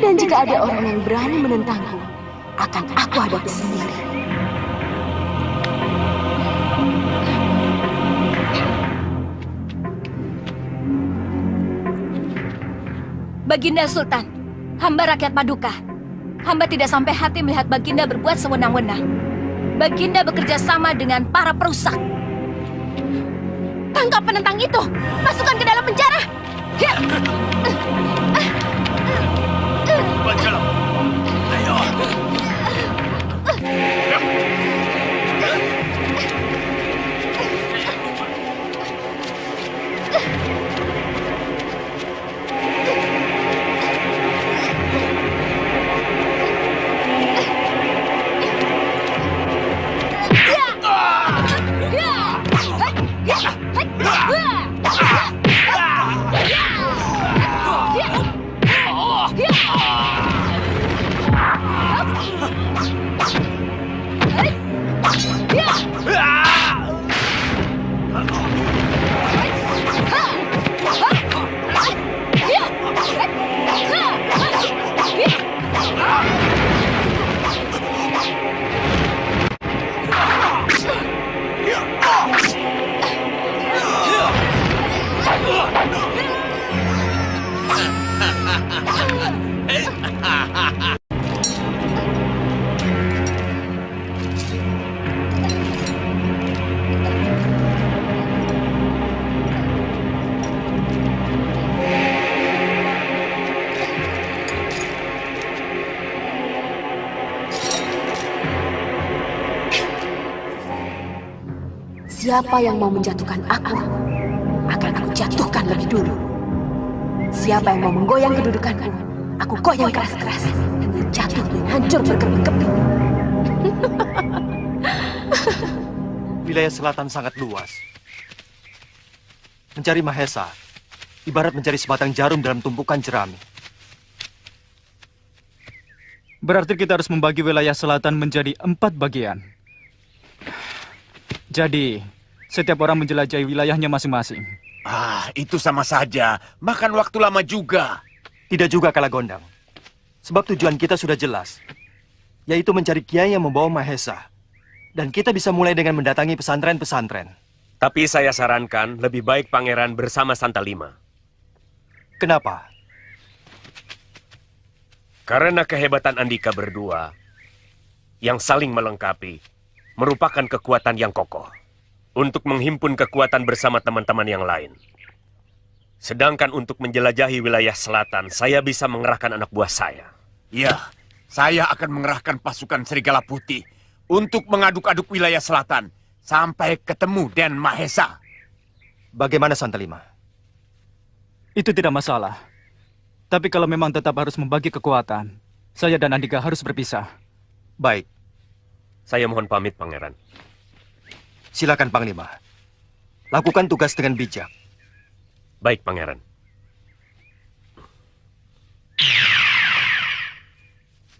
Dan jika ada orang yang berani menentangku, akan aku hadapi sendiri. Baginda Sultan, hamba rakyat Paduka. Hamba tidak sampai hati melihat Baginda berbuat sewenang-wenang. Baginda bekerja sama dengan para perusak. Tangkap penentang itu, masukkan ke dalam penjara. Bacalah. Ayo. Siapa yang mau menjatuhkan aku, akan aku jatuhkan lebih dulu. Siapa yang mau menggoyang kedudukanku, aku goyang keras-keras hingga jatuh dan hancur berkeping-keping. Wilayah selatan sangat luas. Mencari Mahesa, ibarat mencari sebatang jarum dalam tumpukan jerami. Berarti kita harus membagi wilayah selatan menjadi 4 bagian. Jadi, setiap orang menjelajahi wilayahnya masing-masing. Itu sama saja. Makan waktu lama juga. Tidak juga, Kalagondang. Sebab tujuan kita sudah jelas, yaitu mencari kiai yang membawa Mahesa. Dan kita bisa mulai dengan mendatangi pesantren-pesantren. Tapi saya sarankan lebih baik pangeran bersama Santa Lima. Kenapa? Karena kehebatan Andika berdua yang saling melengkapi merupakan kekuatan yang kokoh untuk menghimpun kekuatan bersama teman-teman yang lain. Sedangkan untuk menjelajahi wilayah selatan, saya bisa mengerahkan anak buah saya. Ya, saya akan mengerahkan pasukan Serigala Putih untuk mengaduk-aduk wilayah selatan sampai ketemu Den Mahesa. Bagaimana Santa Lima? Itu tidak masalah. Tapi kalau memang tetap harus membagi kekuatan, saya dan Andika harus berpisah. Baik. Saya mohon pamit, Pangeran. Silakan, Panglima. Lakukan tugas dengan bijak. Baik, Pangeran.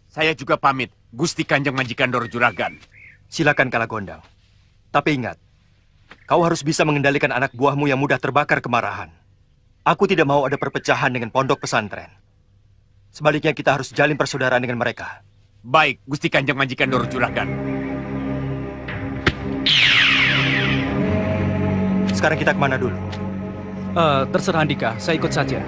Saya juga pamit, Gusti Kanjeng Majikan Doro Juragan. Silakan, Kalagondang. Tapi ingat, kau harus bisa mengendalikan anak buahmu yang mudah terbakar kemarahan. Aku tidak mau ada perpecahan dengan pondok pesantren. Sebaliknya kita harus jalin persaudaraan dengan mereka. Baik, Gusti Kanjeng Majikan Doro Juragan. Sekarang kita kemana dulu? Terserah Andika, saya ikut saja.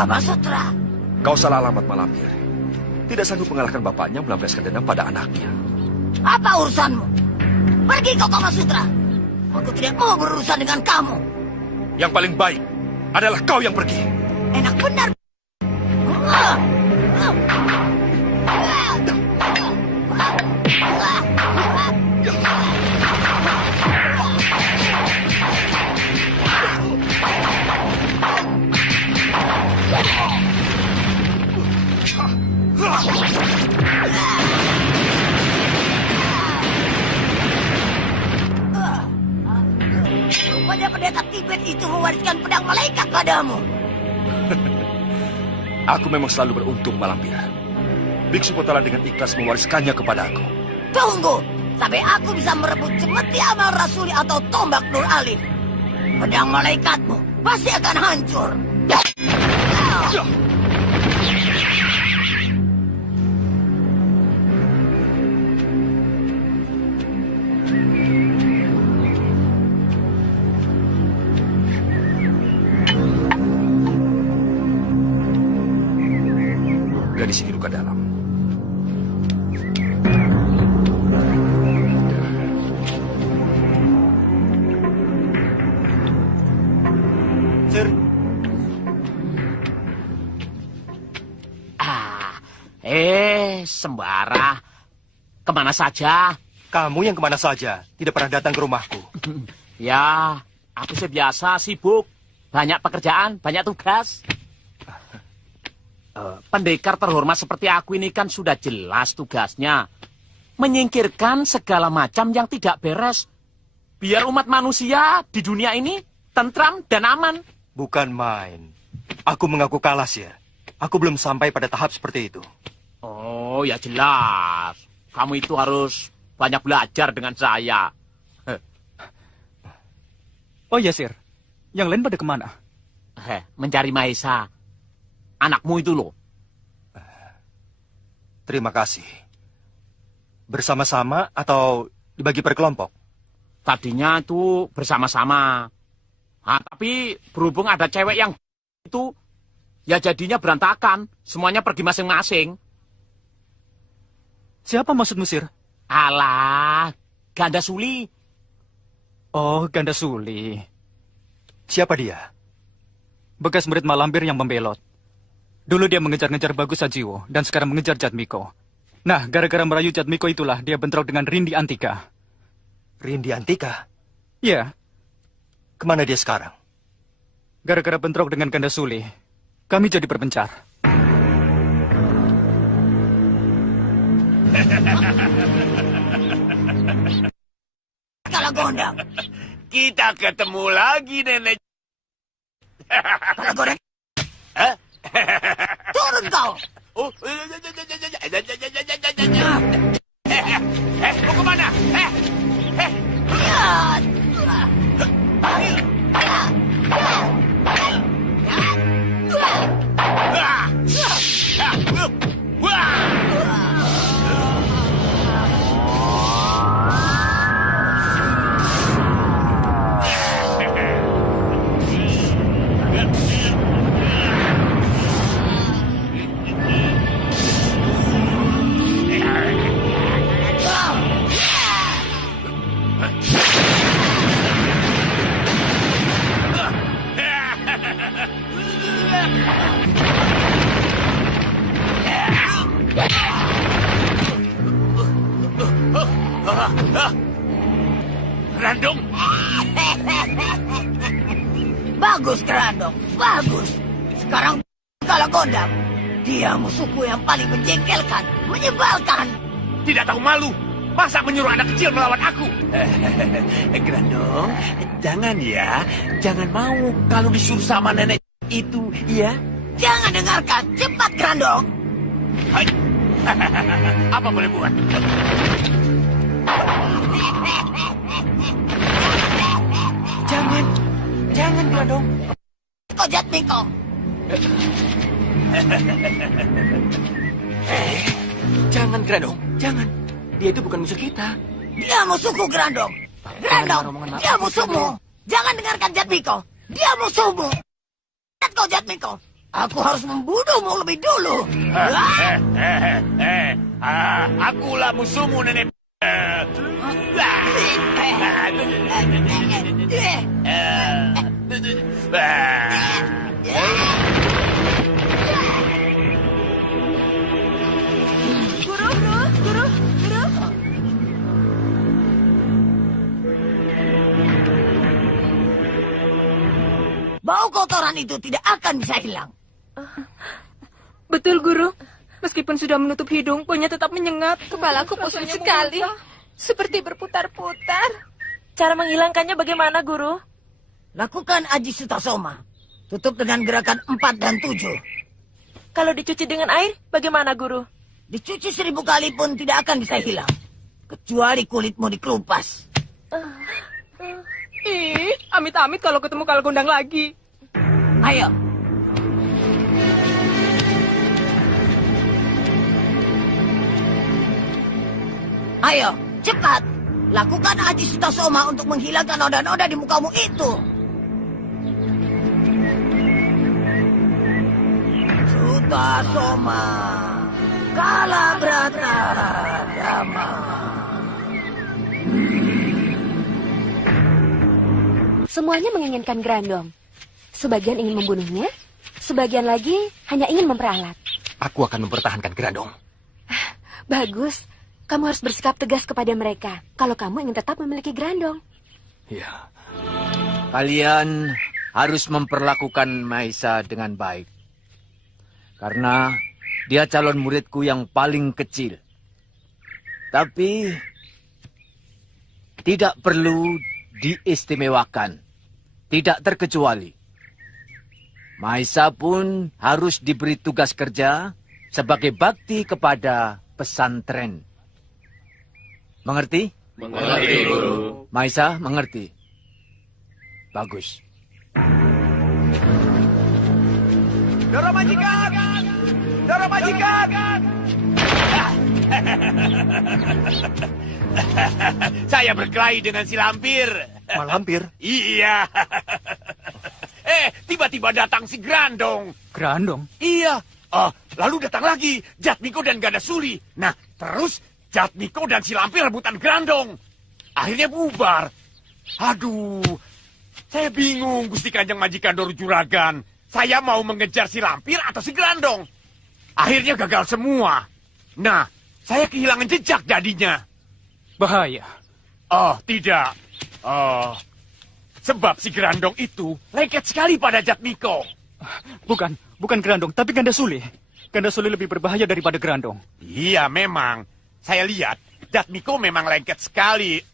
Kamasutra. Kau salah alamat, Malampir. Tidak sanggup mengalahkan bapaknya melampiaskan dendam pada anaknya. Apa urusanmu? Pergi kau, Kamasutra. Aku tidak mau berurusan dengan kamu. Yang paling baik adalah kau yang pergi. Enak benar. dan itu mewariskan pedang malaikat padamu. Aku memang selalu beruntung, Malampir. Biksu Potala dengan ikhlas mewariskannya kepadaku. Tunggu, sampai aku bisa merebut cemeti amal rasuli atau tombak Nur Alif. Pedang malaikatmu pasti akan hancur. Dari sini luka dalam. Sir, Sembara. Kemana saja? kamu yang kemana saja? Tidak pernah datang ke rumahku. Ya, aku sih biasa sibuk. Banyak pekerjaan, banyak tugas. Pendekar terhormat seperti aku ini kan sudah jelas tugasnya. Menyingkirkan segala macam yang tidak beres. Biar umat manusia di dunia ini tentram dan aman. Bukan main. Aku mengaku kalah, Sir. Aku belum sampai pada tahap seperti itu. Oh, ya jelas. Kamu itu harus banyak belajar dengan saya. Oh iya, Sir. Yang lain pada kemana? Mencari Mahesa. Anakmu itu loh. Terima kasih. Bersama-sama atau dibagi per kelompok? Tadinya itu bersama-sama. Nah, tapi berhubung ada cewek yang itu, ya jadinya berantakan. Semuanya pergi masing-masing. Siapa maksudmu, Sir? Alah, Ganda Suli. Oh, Ganda Suli. Siapa dia? Bekas murid Malampir yang membelot. Dulu dia mengejar-ngejar Bagus Sajiwo dan sekarang mengejar Jatmiko. Nah, gara-gara merayu Jatmiko itulah dia bentrok dengan Rindi Antika. Rindi Antika? Iya. Kemana dia sekarang? Gara-gara bentrok dengan Ganda Suli, kami jadi berpencar. Kalau gondang. Kita ketemu lagi, Nenek. Kalau gondang. Turun kau. Oh, mau kemana? Grandong. Bagus, Grandong. Bagus. Sekarang kalau gondang. Dia musuhku yang paling menjengkelkan, menyebalkan. Tidak tahu malu. Masa menyuruh anak kecil melawan aku? Grandong, jangan ya. Jangan mau kalau disuruh sama nenek itu, ya. Jangan dengarkan. Cepat, Grandong. Hai. Apa boleh buat? Jangan, Grandong. Kau Jatmiko. Jangan, Grandong. Jangan. Dia itu bukan musuh kita. Dia musuhku, Grandong. Grandong, dia musuhmu. Jangan dengarkan Jatmiko. Dia musuhmu. Lihat kau, Jatmiko. Aku harus membunuhmu lebih dulu. Akulah musuhmu, Nenek. Guru. Bau kotoran itu tidak akan bisa hilang. Betul, Guru. Meskipun sudah menutup hidung, baunya tetap menyengat. Kepalaku pusing sekali. Seperti berputar-putar. Cara menghilangkannya bagaimana, Guru? Lakukan Aji Sutasoma. Tutup dengan gerakan 4 dan 7. Kalau dicuci dengan air, bagaimana, Guru? Dicuci 1000 kali pun tidak akan bisa hilang. Kecuali kulitmu dikelupas. Ih, amit-amit kalau ketemu Kalagondang lagi. Ayo. Ayo, cepat. Lakukan Aji Sutasoma untuk menghilangkan noda-noda di mukamu itu. Sutasoma. Kalabrata Dama. Semuanya menginginkan Grandong. Sebagian ingin membunuhnya, sebagian lagi hanya ingin memperalat. Aku akan mempertahankan Grandong. Bagus. Kamu harus bersikap tegas kepada mereka kalau kamu ingin tetap memiliki Grandong. Ya. Kalian harus memperlakukan Maisa dengan baik. Karena dia calon muridku yang paling kecil. Tapi tidak perlu diistimewakan. Tidak terkecuali. Maisa pun harus diberi tugas kerja sebagai bakti kepada pesantren. Mengerti? Mengerti, Guru. Maisa, mengerti. Bagus. Doro majikan! Doro majikan! Saya berkelahi dengan si lampir. Malampir? Iya. Tiba-tiba datang si Grandong. Grandong? Iya. Lalu datang lagi Jatmiko dan Ganda Suli. Nah, terus Jatmiko dan si lampir rebutan Grandong. Akhirnya bubar. Aduh, saya bingung Gusti Kanjeng Majikan Doro Juragan. Saya mau mengejar si lampir atau si Grandong. Akhirnya gagal semua. Nah, saya kehilangan jejak jadinya. Bahaya. Oh, tidak. Sebab si Grandong itu lengket sekali pada Jatmiko. Bukan Grandong, tapi Ganda Suli. Ganda Suli lebih berbahaya daripada Grandong. Iya, memang. Saya lihat Jatmiko memang lengket sekali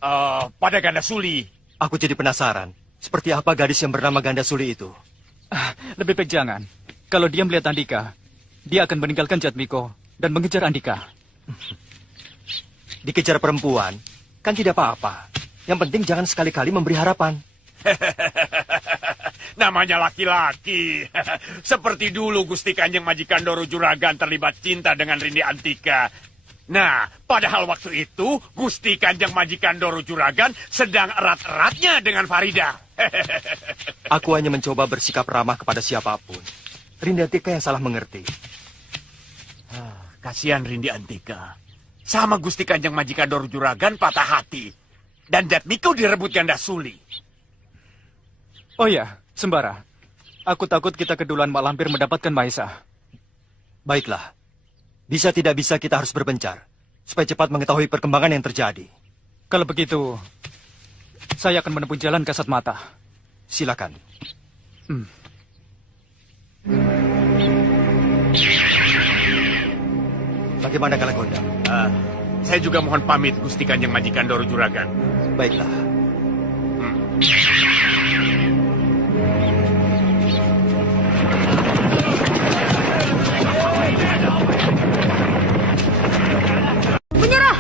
pada Ganda Suli. Aku jadi penasaran. Seperti apa gadis yang bernama Ganda Suli itu? Lebih baik jangan. Kalau dia melihat Andika, dia akan meninggalkan Jatmiko dan mengejar Andika. Dikejar perempuan, kan tidak apa-apa. Yang penting jangan sekali-kali memberi harapan. Namanya laki-laki. Seperti dulu Gusti Kanjeng Majikan Doro Juragan terlibat cinta dengan Rindi Antika. Nah, padahal waktu itu Gusti Kanjeng Majikan Doro Juragan sedang erat-eratnya dengan Farida. Aku hanya mencoba bersikap ramah kepada siapapun. Rindi Antika yang salah mengerti. Kasihan Rindi Antika. Sama Gusti Kanjeng Majikan Doro Juragan patah hati. Dan Jatmiko direbut Ganda Suli. Oh ya, Sembara. Aku takut kita keduluan Mak Lampir mendapatkan Maisa. Baiklah. Bisa tidak bisa kita harus berpencar. Supaya cepat mengetahui perkembangan yang terjadi. Kalau begitu, saya akan menempuh jalan kasat mata. Silakan. Bagaimana Kalagondang? Saya juga mohon pamit Gusti Kanjeng Majikan Doro Juragan. Baiklah. Menyerah!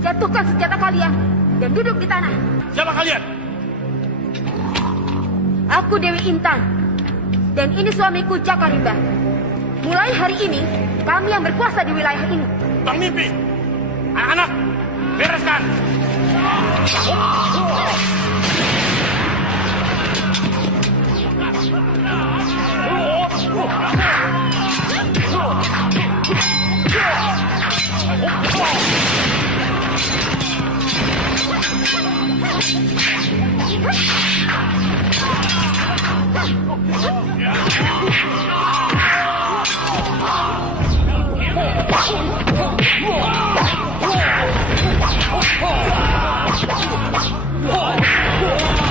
Jatuhkan senjata kalian dan duduk di tanah. Siapa kalian? Aku Dewi Intan. Dan ini suamiku Jaka Rimba. Mulai hari ini, kami yang berkuasa di wilayah ini. Bang Mimpi! Anak-anak, bereskan! Oh!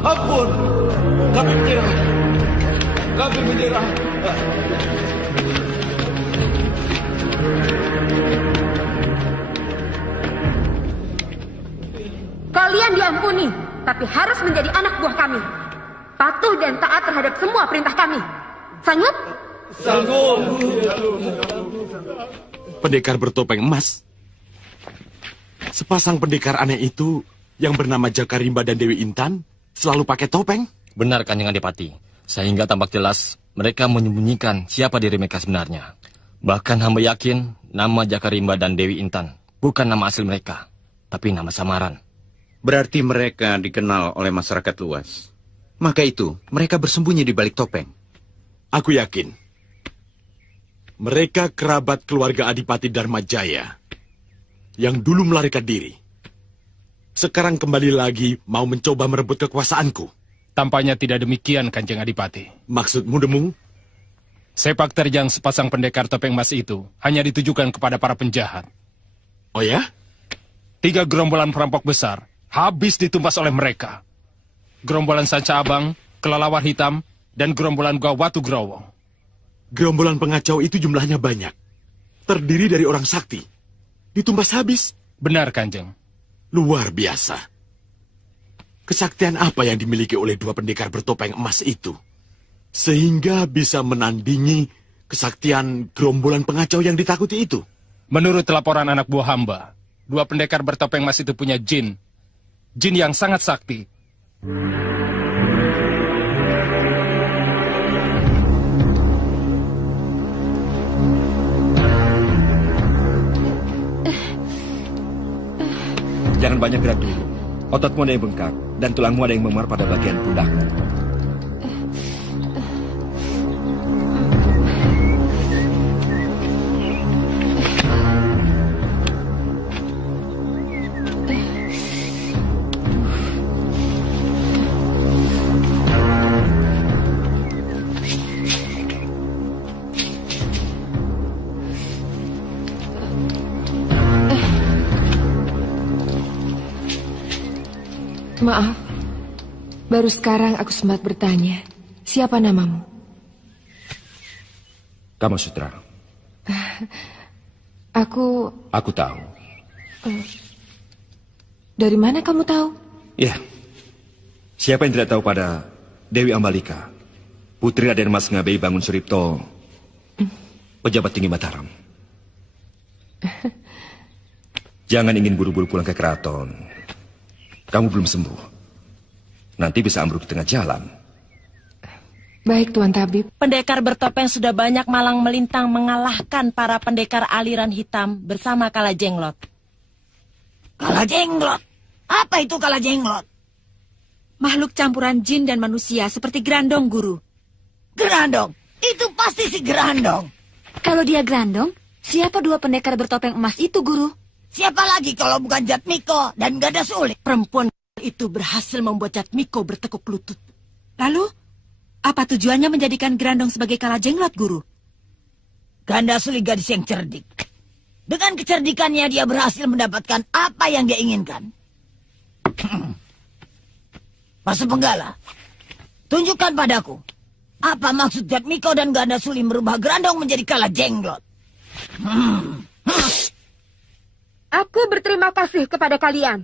Ampun, kami menyerah. Kami menyerah. Kalian diampuni, tapi harus menjadi anak buah kami. Patuh dan taat terhadap semua perintah kami. Sanggup? Sanggup. Pendekar bertopeng emas. Sepasang pendekar aneh itu yang bernama Jakarimba dan Dewi Intan selalu pakai topeng. Benar, Kanjeng Adipati. Sehingga tampak jelas mereka menyembunyikan siapa diri mereka sebenarnya. Bahkan hamba yakin nama Jakarimba dan Dewi Intan bukan nama asli mereka, tapi nama samaran. Berarti mereka dikenal oleh masyarakat luas. Maka itu, mereka bersembunyi di balik topeng. Aku yakin. Mereka kerabat keluarga Adipati Dharmajaya yang dulu melarikan diri. Sekarang kembali lagi mau mencoba merebut kekuasaanku. Tampaknya tidak demikian, Kanjeng Adipati. Maksudmu, Demung? Sepak terjang sepasang pendekar topeng emas itu hanya ditujukan kepada para penjahat. Oh ya? 3 gerombolan perampok besar habis ditumpas oleh mereka. Gerombolan Sanca Abang, Kelelawar Hitam, dan gerombolan Gua Watu Growong. Gerombolan pengacau itu jumlahnya banyak. Terdiri dari orang sakti. Ditumpas habis. Benar, Kanjeng. Luar biasa. Kesaktian apa yang dimiliki oleh 2 pendekar bertopeng emas itu? Sehingga bisa menandingi kesaktian gerombolan pengacau yang ditakuti itu. Menurut laporan anak buah hamba, 2 pendekar bertopeng emas itu punya jin. Jin yang sangat sakti. Jangan banyak gerak dulu. Ototmu ada yang bengkak dan tulangmu ada yang memar pada bagian pundakmu. Maaf, baru sekarang aku sempat bertanya, siapa namamu? Kamasutra. Aku tahu. Dari mana kamu tahu? Ya, siapa yang tidak tahu pada Dewi Ambalika, putri Raden Mas Ngabei Bangun Suripto, pejabat tinggi Mataram. Jangan ingin buru-buru pulang ke keraton. Kamu belum sembuh. Nanti bisa ambruk di tengah jalan. Baik, Tuan Tabib. Pendekar bertopeng sudah banyak malang melintang mengalahkan para pendekar aliran hitam bersama Kalajenglot. Kalajenglot? Apa itu Kalajenglot? Makhluk campuran jin dan manusia seperti Grandong, Guru. Grandong? Itu pasti si Grandong. Kalau dia Grandong, siapa 2 pendekar bertopeng emas itu, Guru? Siapa lagi kalau bukan Jatmiko dan Gada Sulit? Perempuan itu berhasil membuat Jatmiko bertekuk lutut. Lalu, apa tujuannya menjadikan Grandong sebagai Kalajenglot, Guru? Ganda Sulit gadis yang cerdik. Dengan kecerdikannya dia berhasil mendapatkan apa yang dia inginkan. Pasu Penggala, tunjukkan padaku. Apa maksud Jatmiko dan Ganda Sulit merubah Grandong menjadi Kalajenglot? Aku berterima kasih kepada kalian.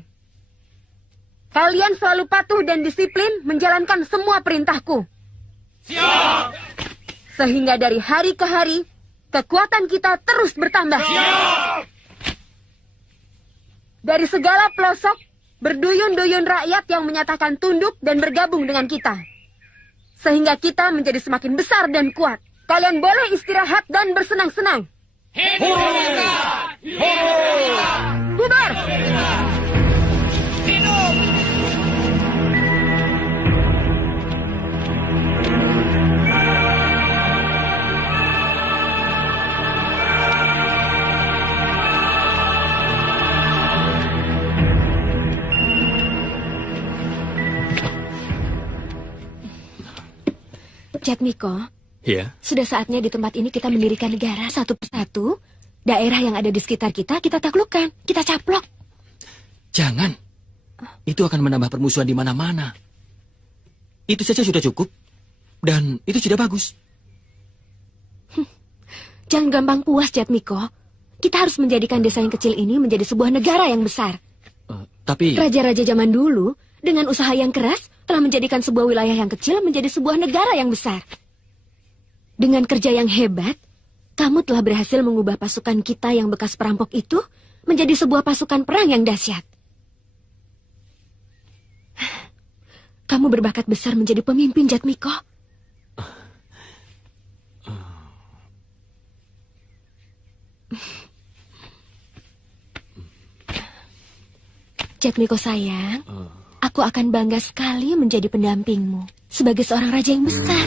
Kalian selalu patuh dan disiplin menjalankan semua perintahku. Siap! Sehingga dari hari ke hari, kekuatan kita terus bertambah. Siap! Dari segala pelosok, berduyun-duyun rakyat yang menyatakan tunduk dan bergabung dengan kita. Sehingga kita menjadi semakin besar dan kuat. Kalian boleh istirahat dan bersenang-senang. Bubar! Jatmiko, Ya. sudah saatnya di tempat ini kita mendirikan negara satu persatu. Daerah yang ada di sekitar kita taklukkan, kita caplok. Jangan. Itu akan menambah permusuhan di mana-mana. Itu saja sudah cukup. Dan itu tidak bagus. Jangan gampang puas, Jatmiko. Kita harus menjadikan desa yang kecil ini menjadi sebuah negara yang besar. Tapi... Raja-raja zaman dulu, dengan usaha yang keras, telah menjadikan sebuah wilayah yang kecil menjadi sebuah negara yang besar. Dengan kerja yang hebat, kamu telah berhasil mengubah pasukan kita yang bekas perampok itu menjadi sebuah pasukan perang yang dahsyat. Kamu berbakat besar menjadi pemimpin, Jatmiko. Jatmiko sayang, aku akan bangga sekali menjadi pendampingmu sebagai seorang raja yang besar.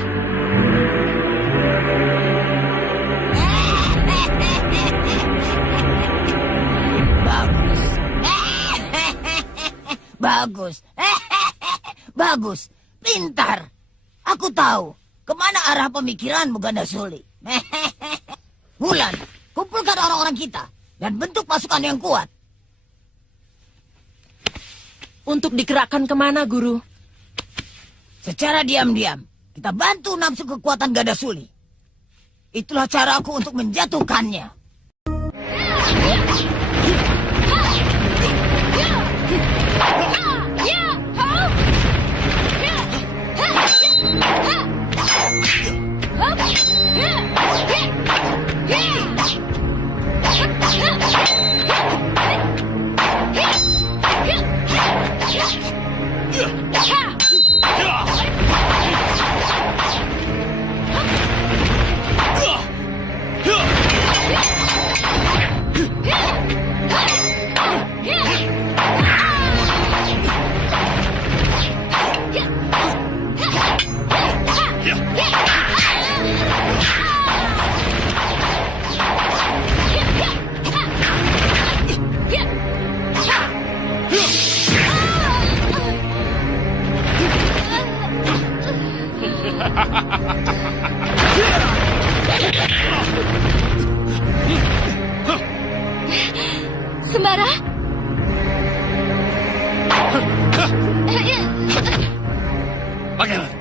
Bagus. Bagus. Pintar. Aku tahu kemana arah pemikiranmu, Gandasuli. Wulan, kumpulkan orang-orang kita dan bentuk pasukan yang kuat. Untuk digerakkan kemana, Guru? Secara diam-diam, kita bantu nafsu kekuatan Gandasuli. Itulah caraku untuk menjatuhkannya. Sembara? Pangeran.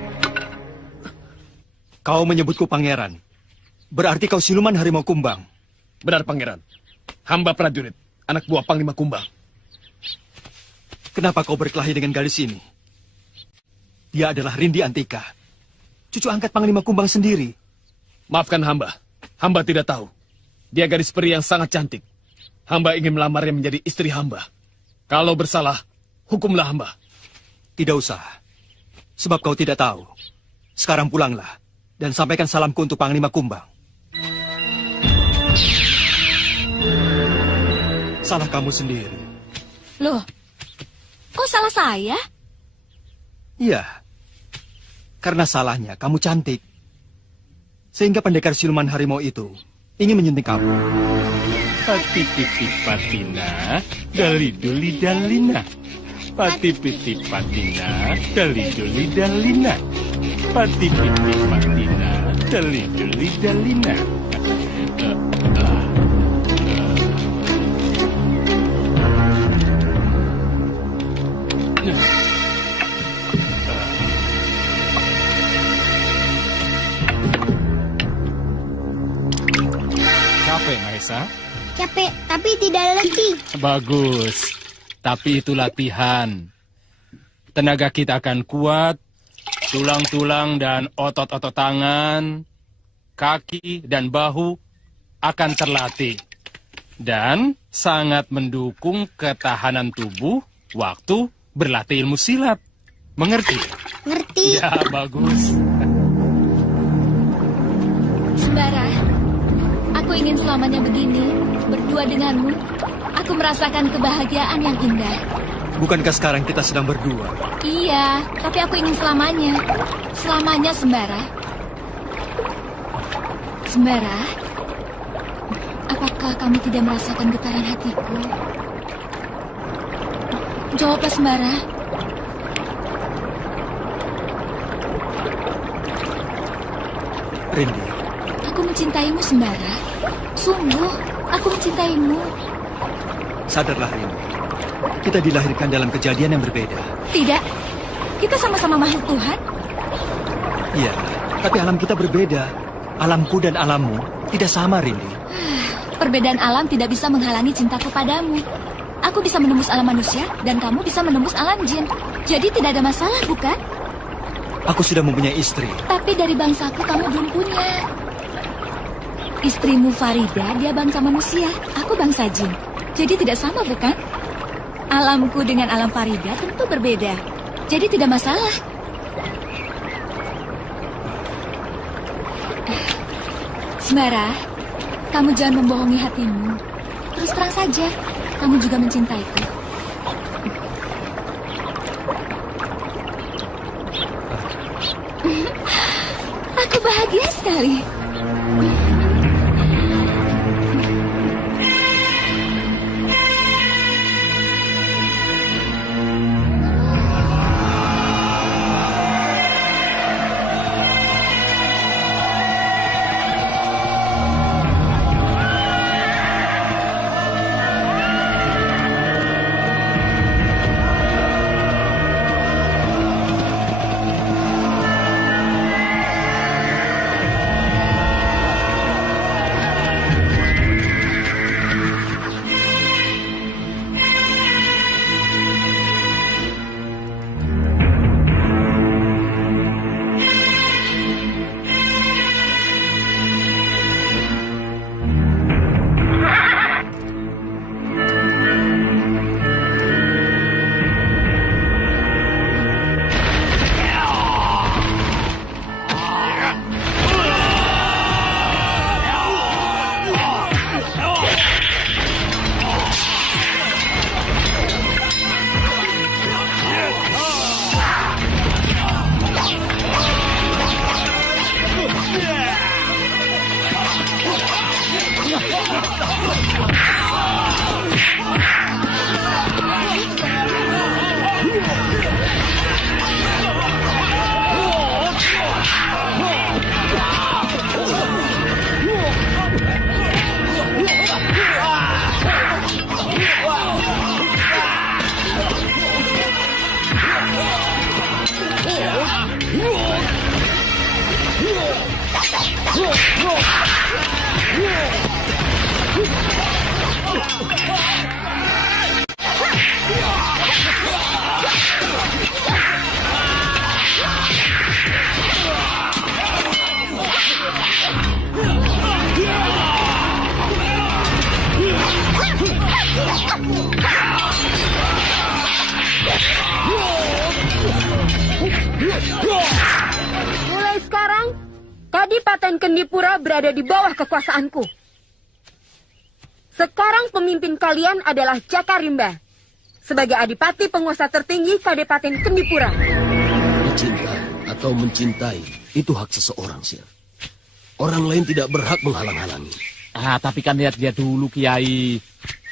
Kau menyebutku pangeran. Berarti kau siluman harimau kumbang. Benar, Pangeran. Hamba prajurit, anak buah Panglima Kumbang. Kenapa kau berkelahi dengan gadis ini? Dia adalah Rindi Antika, cucu angkat Panglima Kumbang sendiri. Maafkan hamba. Hamba tidak tahu. Dia gadis peri yang sangat cantik. Hamba ingin melamarnya menjadi istri hamba. Kalau bersalah, hukumlah hamba. Tidak usah. Sebab kau tidak tahu. Sekarang pulanglah dan sampaikan salamku untuk Panglima Kumbang. Salah kamu sendiri. Loh, kok salah saya? Iya. Karena salahnya kamu cantik. Sehingga pendekar siluman harimau itu ingin menyentuh kamu. Pati piti patina, dali duli dalina. Pati piti patina, dali duli dalina. Pati piti patina, dali duli dalina. Capek, Mahesa? Capek, tapi tidak letih. Bagus. Tapi itu latihan. Tenaga kita akan kuat. Tulang-tulang dan otot-otot tangan, kaki dan bahu akan terlatih. Dan sangat mendukung ketahanan tubuh waktu berlatih ilmu silat. Mengerti? Ngerti. Ya, bagus. Sembara, aku ingin selamanya begini, berdua denganmu. Aku merasakan kebahagiaan yang indah. Bukankah sekarang kita sedang berdua? Iya, tapi aku ingin selamanya. Selamanya, Sembara. Sembara, apakah kamu tidak merasakan getaran hatiku? Jawablah, Sembara. Rindy. Aku mencintaimu, Sembara. Sungguh, aku mencintaimu. Sadarlah, Rindy. Kita dilahirkan dalam kejadian yang berbeda. Tidak, kita sama-sama makhluk Tuhan. Iya, tapi alam kita berbeda. Alamku dan alammu tidak sama, Rindy. Perbedaan alam tidak bisa menghalangi cintaku padamu. Aku bisa menembus alam manusia, dan kamu bisa menembus alam jin. Jadi tidak ada masalah, bukan? Aku sudah mempunyai istri. Tapi dari bangsaku kamu belum punya. Istrimu Farida, dia bangsa manusia. Aku bangsa jin. Jadi tidak sama, bukan? Alamku dengan alam Farida tentu berbeda. Jadi tidak masalah. Sembara, kamu jangan membohongi hatimu. Terus terang saja, kamu juga mencintaiku. Aku bahagia sekali. Mulai sekarang, Kadipaten Kendipura berada di bawah kekuasaanku. Sekarang pemimpin kalian adalah Jakarimba, sebagai adipati penguasa tertinggi Kadipaten Kendipura. Cinta atau mencintai, itu hak seseorang, Sir. Orang lain tidak berhak menghalang-halangi. Tapi kan lihat dia dulu, Kiai.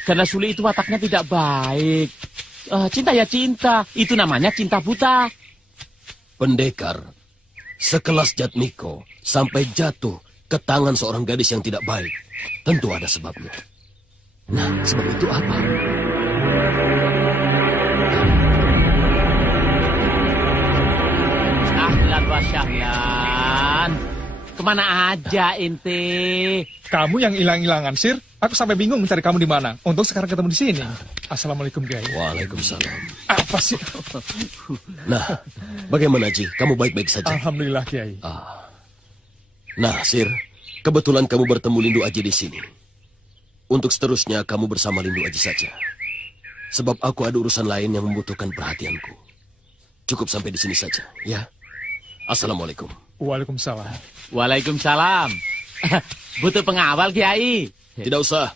Karena Suli itu wataknya tidak baik. Cinta ya cinta, itu namanya cinta buta. Pendekar, sekelas Jatmiko sampai jatuh ke tangan seorang gadis yang tidak baik, tentu ada sebabnya. Nah, sebab itu apa? Ahlan wa syahlan. Kemana aja ente? Kamu yang hilang-hilangan, Sir. Aku sampai bingung mencari kamu di mana. Untuk sekarang ketemu di sini. Assalamualaikum, Kiai. Waalaikumsalam. Apa sih? Nah, bagaimana, Ji? Kamu baik-baik saja? Alhamdulillah, Kiai. Nah, Sir, kebetulan kamu bertemu Lindu Aji di sini. Untuk seterusnya, kamu bersama Lindu Aji saja. Sebab aku ada urusan lain yang membutuhkan perhatianku. Cukup sampai di sini saja, ya? Assalamualaikum. Waalaikumsalam. Waalaikumsalam. Butuh pengawal, Kiai? Tidak usah.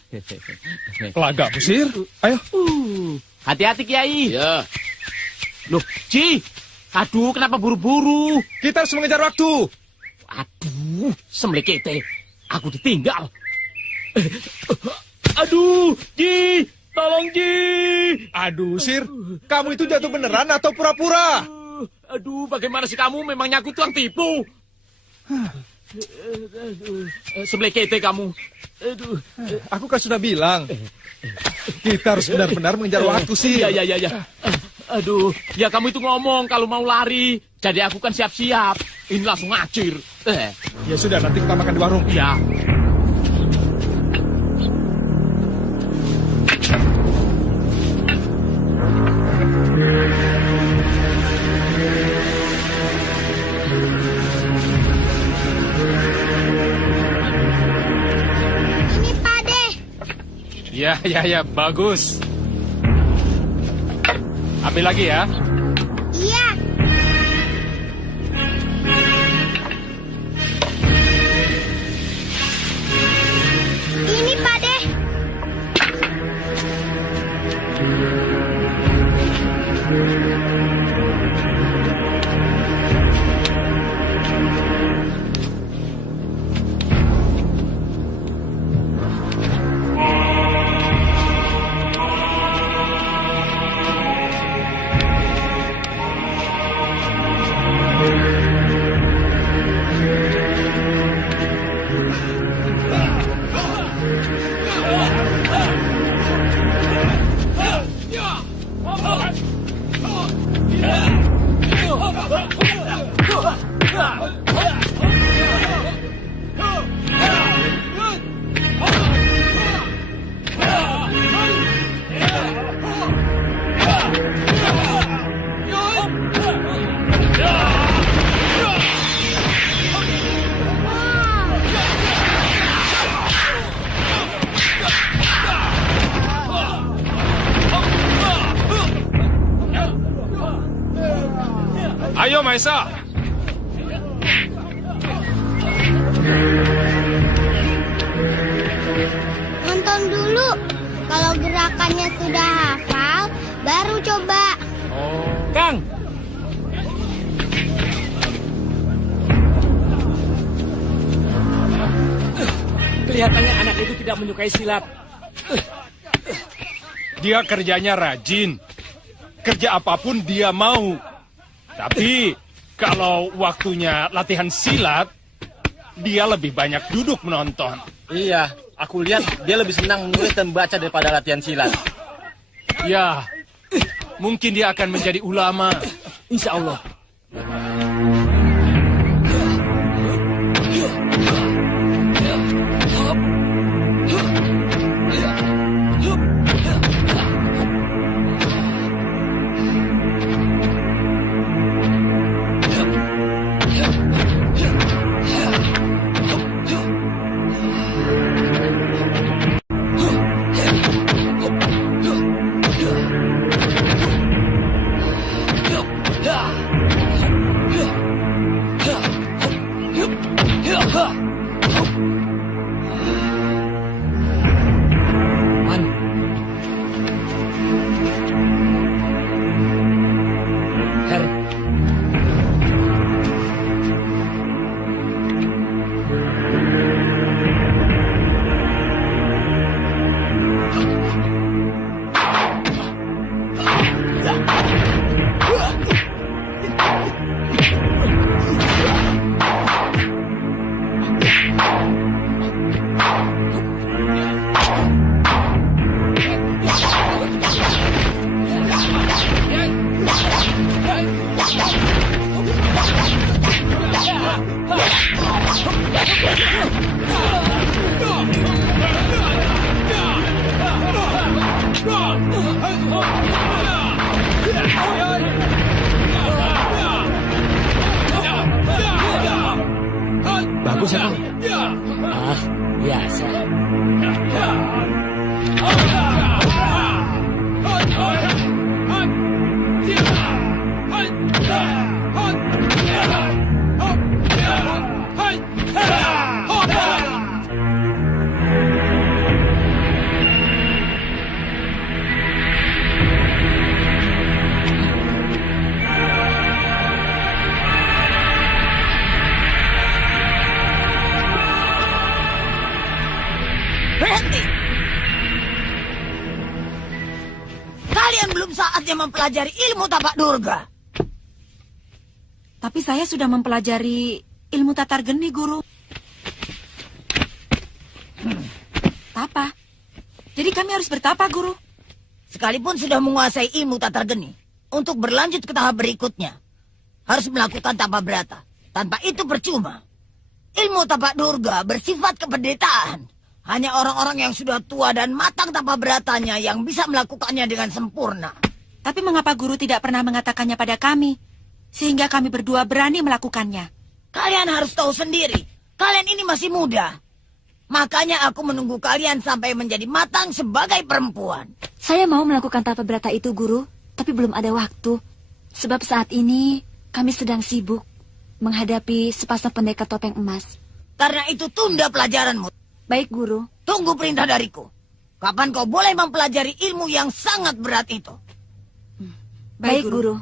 Laga, Sir. Ayo. Hati-hati, Kiai. Ya. Loh, Ji. Aduh, kenapa buru-buru? Kita harus mengejar waktu. Aduh, semlekete. Aku ditinggal. Aduh, Ji. Tolong, Ji. Aduh, Sir. Kamu itu jatuh beneran atau pura-pura? Aduh, bagaimana sih kamu? Memangnya aku tukang tipu. Semblekete kamu. Aduh. Aku kan sudah bilang. Kita harus benar-benar mengejar waktu sih. Iya. Aduh, ya kamu itu ngomong kalau mau lari. Jadi aku kan siap-siap. Ini langsung ngacir. Ya sudah, nanti kita makan di warung. Ya. Ini Pade. Ya, bagus. Ambil lagi ya. Iya. Ini Pade. Ayo, Maisa. Nonton dulu. Kalau gerakannya sudah hafal, baru coba. Kang. Kelihatannya anak itu tidak menyukai silat. Dia kerjanya rajin. Kerja apapun dia mau. Tapi kalau waktunya latihan silat, dia lebih banyak duduk menonton. Iya, aku lihat dia lebih senang menulis dan membaca daripada latihan silat. Ya, mungkin dia akan menjadi ulama. Insya Allah. Bagus ya, Kang? Ah, biasa. Berhenti! Kalian belum saatnya mempelajari ilmu tapak durga. Tapi saya sudah mempelajari ilmu tatar geni, Guru. bertapa. Jadi kami harus bertapa, Guru. Sekalipun sudah menguasai ilmu tatar geni, untuk berlanjut ke tahap berikutnya, harus melakukan tapa berata. Tanpa itu percuma. Ilmu tapak durga bersifat kependetaan. Hanya orang-orang yang sudah tua dan matang tapa beratanya yang bisa melakukannya dengan sempurna. Tapi mengapa Guru tidak pernah mengatakannya pada kami? Sehingga kami berdua berani melakukannya. Kalian harus tahu sendiri, kalian ini masih muda. Makanya aku menunggu kalian sampai menjadi matang sebagai perempuan. Saya mau melakukan tapa berata itu, Guru, tapi belum ada waktu. Sebab saat ini kami sedang sibuk menghadapi sepasang pendekar topeng emas. Karena itu tunda pelajaranmu. Baik, Guru. Tunggu perintah dariku. Kapan kau boleh mempelajari ilmu yang sangat berat itu? Baik, Guru.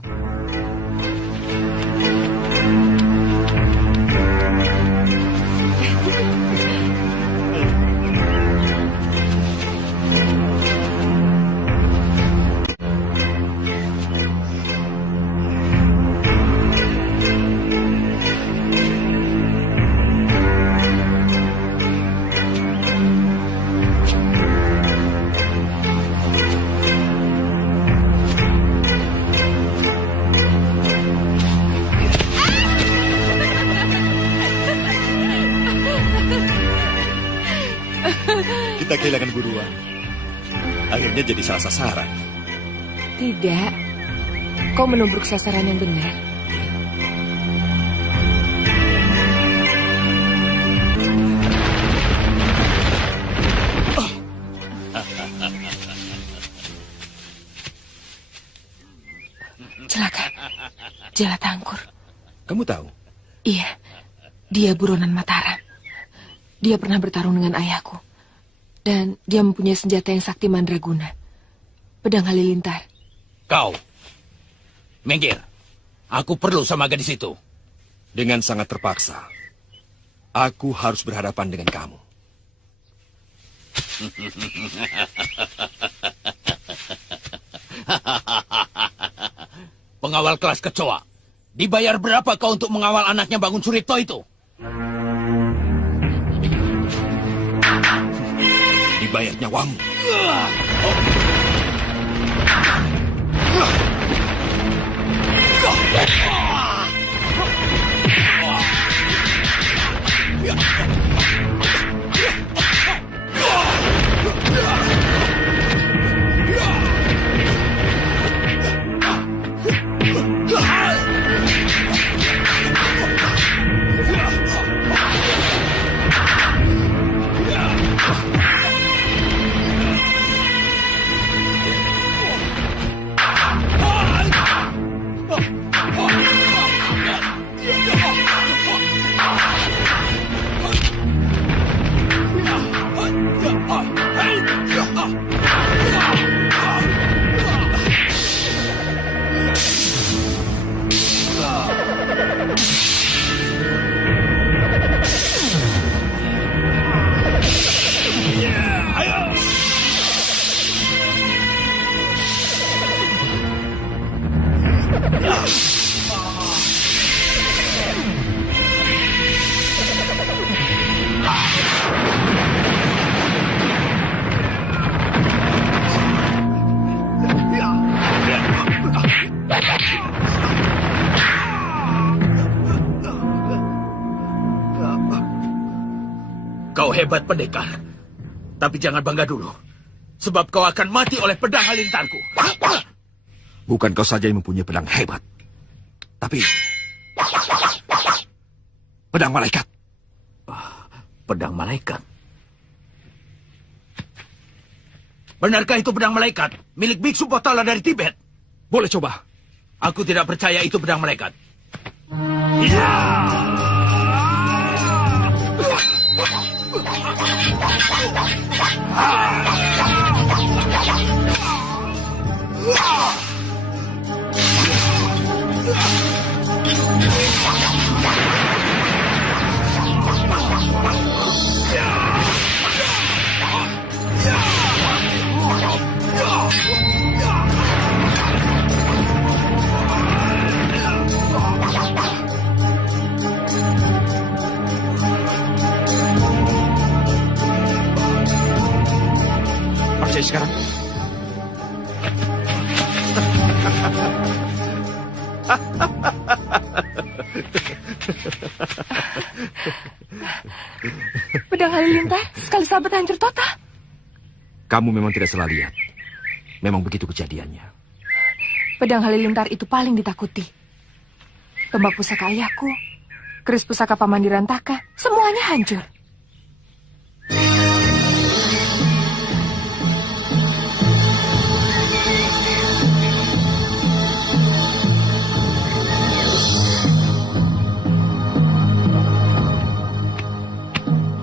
Kita kehilangan guruan. Akhirnya jadi salah sasaran. Tidak. Kau menubruk sasaran yang benar. Celaka. Jelat Angkur. Kamu tahu? Iya. Dia buronan Mataram. Dia pernah bertarung dengan ayahku. Dan dia mempunyai senjata yang sakti mandraguna. Pedang halilintar. Kau. Minggir. Aku perlu sama gadis itu. Dengan sangat terpaksa. Aku harus berhadapan dengan kamu. Pengawal kelas kecoa. Dibayar berapa kau untuk mengawal anaknya Bangun Suripto itu? Dibayar nyawamu. Kau hebat pendekar. Tapi jangan bangga dulu. Sebab kau akan mati oleh pedang halilintarku. Bukan kau saja yang mempunyai pedang hebat. Tapi pedang malaikat. Pedang malaikat? Benarkah itu pedang malaikat? Milik biksu Potala dari Tibet? Boleh coba. Aku tidak percaya itu pedang malaikat. Ya! Pedang Halilintar, sekali sahabat hancur total. Kamu memang tidak salah lihat. Memang begitu kejadiannya. Pedang Halilintar itu paling ditakuti. Tombak pusaka ayahku, keris pusaka Paman Dirantaka, semuanya hancur.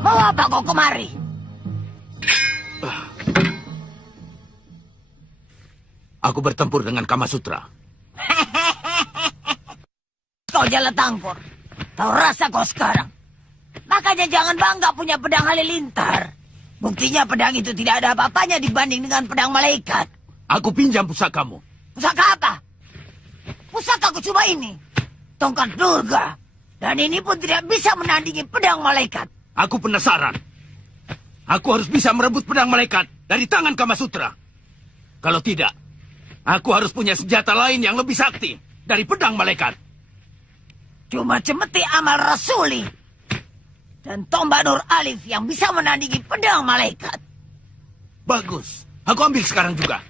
Mau apa kau kemari? Aku bertempur dengan Kamasutra. Kau Jala Tangkur. Tahu rasa kau sekarang. Makanya jangan bangga punya pedang Halilintar. Buktinya pedang itu tidak ada apa-apanya dibanding dengan pedang malaikat. Aku pinjam pusakamu. Pusaka apa? Pusaka kucuba ini. Tongkat Durga. Dan ini pun tidak bisa menandingi pedang malaikat. Aku penasaran. Aku harus bisa merebut pedang malaikat dari tangan Kamasutra. Kalau tidak, aku harus punya senjata lain yang lebih sakti dari pedang malaikat. Cuma cemeti amal rasuli. Dan tombak Nur Alif yang bisa menandingi pedang malaikat. Bagus. Aku ambil sekarang juga.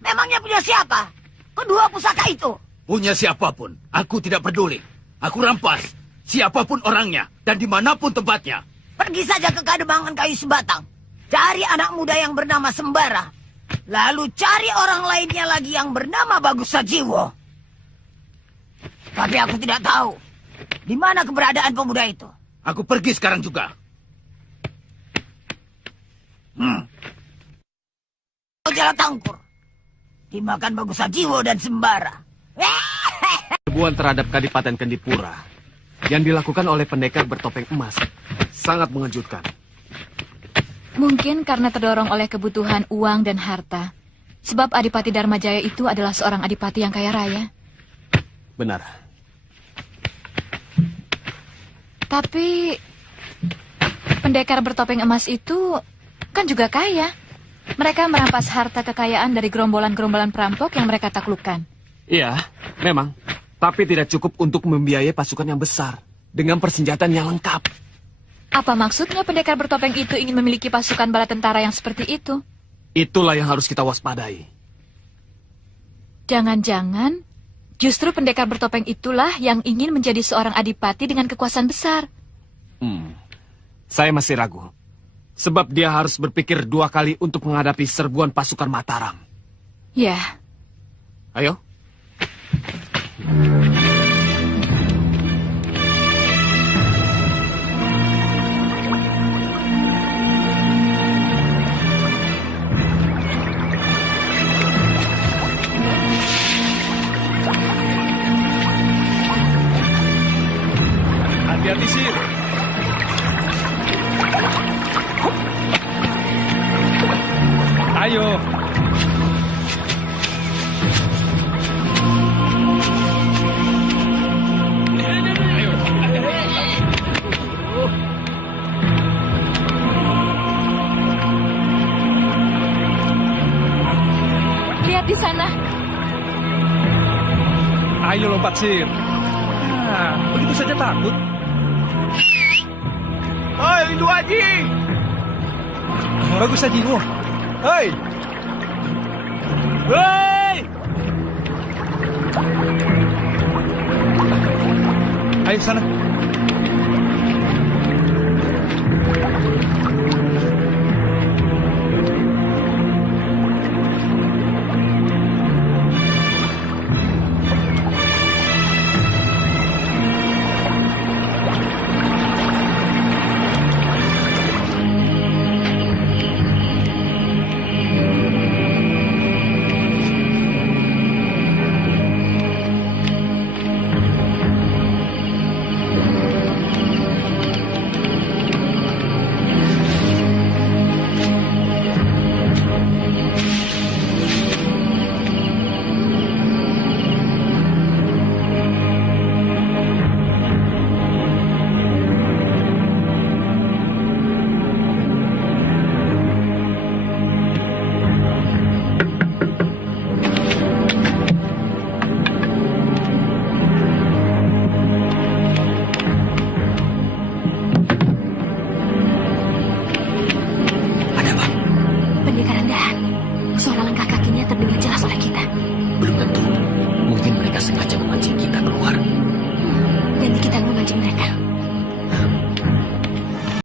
Memangnya punya siapa? Kedua pusaka itu. Punya siapapun. Aku tidak peduli. Aku rampas. Siapapun orangnya. Dan dimanapun tempatnya. Pergi saja ke Kademangan Kayu Sebatang. Cari anak muda yang bernama Sembara. Lalu cari orang lainnya lagi yang bernama Bagus Sajiwo. Tapi aku tidak tahu di mana keberadaan pemuda itu. Aku pergi sekarang juga. Jala Tangkur. Dimakan Bagus Sajiwo dan Sembara. Serbuan terhadap Kadipaten Kendipura yang dilakukan oleh pendekar bertopeng emas sangat mengejutkan. Mungkin karena terdorong oleh kebutuhan uang dan harta. Sebab Adipati Dharmajaya itu adalah seorang adipati yang kaya raya. Benar. Tapi pendekar bertopeng emas itu kan juga kaya. Mereka merampas harta kekayaan dari gerombolan-gerombolan perampok yang mereka taklukkan. Iya, memang. Tapi tidak cukup untuk membiayai pasukan yang besar dengan persenjataan yang lengkap. Apa maksudnya pendekar bertopeng itu ingin memiliki pasukan bala tentara yang seperti itu? Itulah yang harus kita waspadai. Jangan-jangan justru pendekar bertopeng itulah yang ingin menjadi seorang adipati dengan kekuasaan besar. Saya masih ragu. Sebab dia harus berpikir 2 kali untuk menghadapi serbuan pasukan Mataram. Ya. Ayo. Hati-hati, Sir. Ayo. Lihat di sana. Ayo lompat, Sir. Nah, begitu saja takut. Hei, Lindu Aji! Bagus Sajiwo. Hei! Hei! Ayo sana.